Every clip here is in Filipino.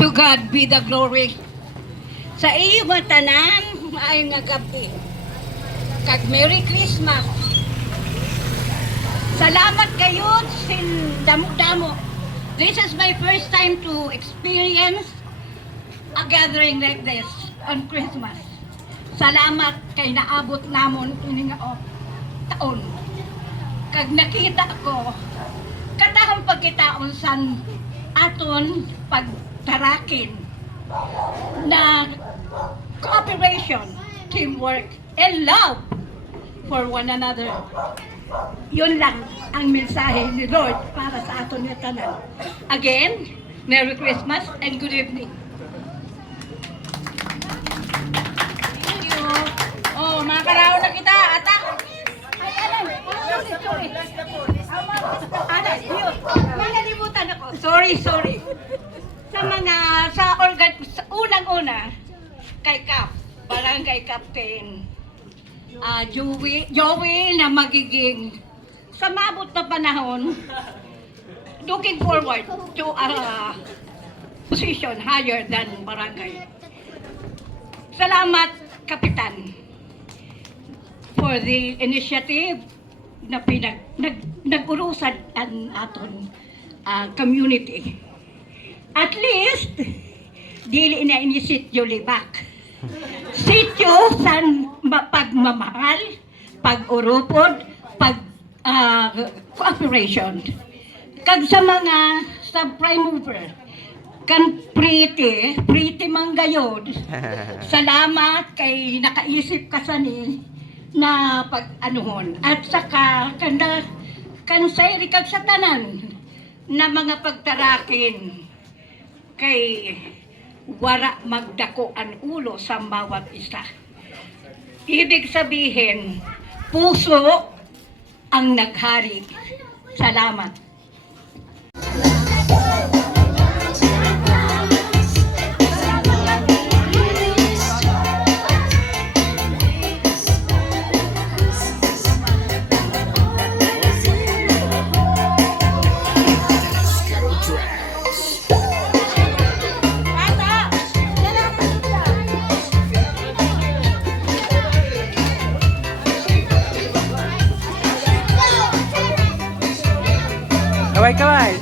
To God be the glory. Sa iyo matanan ay nga gabi. Kag Merry Christmas. Salamat kayo sin damo-damo. This is my first time to experience a gathering like this on Christmas. Salamat kay naabot namon ini nga taon. Kag nakita ko katahong pagkitaon san aton pagtarakin na cooperation, teamwork, and love for one another. Yun lang ang mensahe ni Lord para sa aton nga tanan. Again, Merry Christmas and good evening. Thank you. Oh, mga karaw na kita, ata. Ay, sorry. Ana, yun. Manalimutan ako. Sorry. Sa unang-una, kay Cap, Barangay Captain, Joey na magiging sa mabot na panahon, looking forward to a position higher than barangay. Salamat, Kapitan, for the initiative na nag-urusan ang aton community. At least, dili na ini sityo libak. Sityo sa pagmamahal, pag-urupod, cooperation. Kag sa mga sub-prime mover, kan pretty manggayod. Salamat kay nakaisip ka sa ni na pag-anuhon. At saka, kansay kag sa tanan na mga pagtarakin kay wara magdako ang ulo sa bawat isa. Ibig sabihin, puso ang naghari. Salamat. Kaway.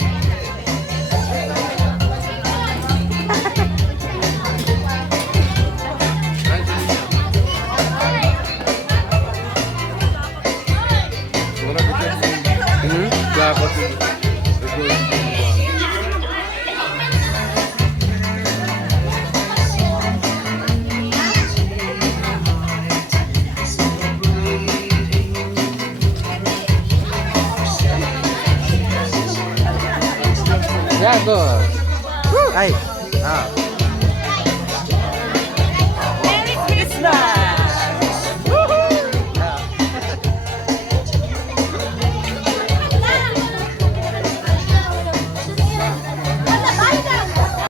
Yeah, good. Ay. Merry Christmas!